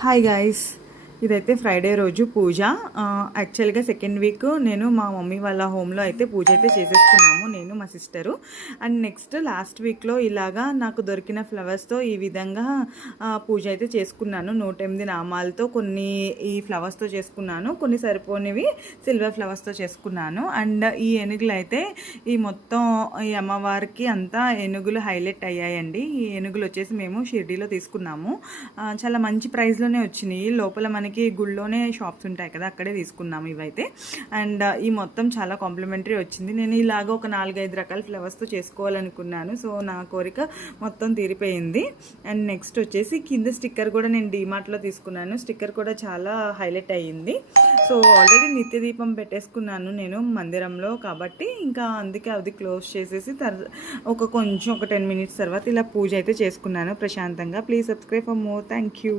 Hi guys, ఇదైతే Friday రోజు పూజ. యాక్చువల్గా సెకండ్ వీక్ నేను మా మమ్మీ వాళ్ళ హోమ్లో అయితే పూజ అయితే చేసేసుకున్నాము, నేను మా సిస్టరు. అండ్ నెక్స్ట్ లాస్ట్ వీక్లో ఇలాగా నాకు దొరికిన ఫ్లవర్స్తో ఈ విధంగా పూజ అయితే చేసుకున్నాను. 108 నామాలతో కొన్ని ఈ ఫ్లవర్స్తో చేసుకున్నాను, కొన్ని సరిపోనివి సిల్వర్ ఫ్లవర్స్తో చేసుకున్నాను. అండ్ ఈ ఏనుగులు అయితే ఈ మొత్తం ఈ అమ్మవారికి అంతా ఏనుగులు హైలైట్ అయ్యాయండి. ఈ ఏనుగులు వచ్చేసి మేము షిర్డీలో తీసుకున్నాము. చాలా మంచి ప్రైస్లోనే వచ్చినాయి. లోపల మనకి గుళ్ళోనే షాప్స్ ఉంటాయి కదా, అక్కడే తీసుకున్నాము ఇవైతే. అండ్ ఈ మొత్తం చాలా కాంప్లిమెంటరీ వచ్చింది. నేను ఇలాగ ఒక 4-5 రకాల ఫ్లవర్స్తో చేసుకోవాలనుకున్నాను. సో నా కోరిక మొత్తం తీరిపోయింది. అండ్ నెక్స్ట్ వచ్చేసి కింద స్టిక్కర్ కూడా నేను డీమార్ట్లో తీసుకున్నాను. స్టిక్కర్ కూడా చాలా హైలైట్ అయ్యింది. సో ఆల్రెడీ నిత్య దీపం పెట్టేసుకున్నాను నేను మందిరంలో కాబట్టి, ఇంకా అందుకే అది క్లోజ్ చేసేసి కొంచెం ఒక 10 minutes తర్వాత ఇలా పూజ అయితే చేసుకున్నాను ప్రశాంతంగా. Please subscribe for more. Thank you.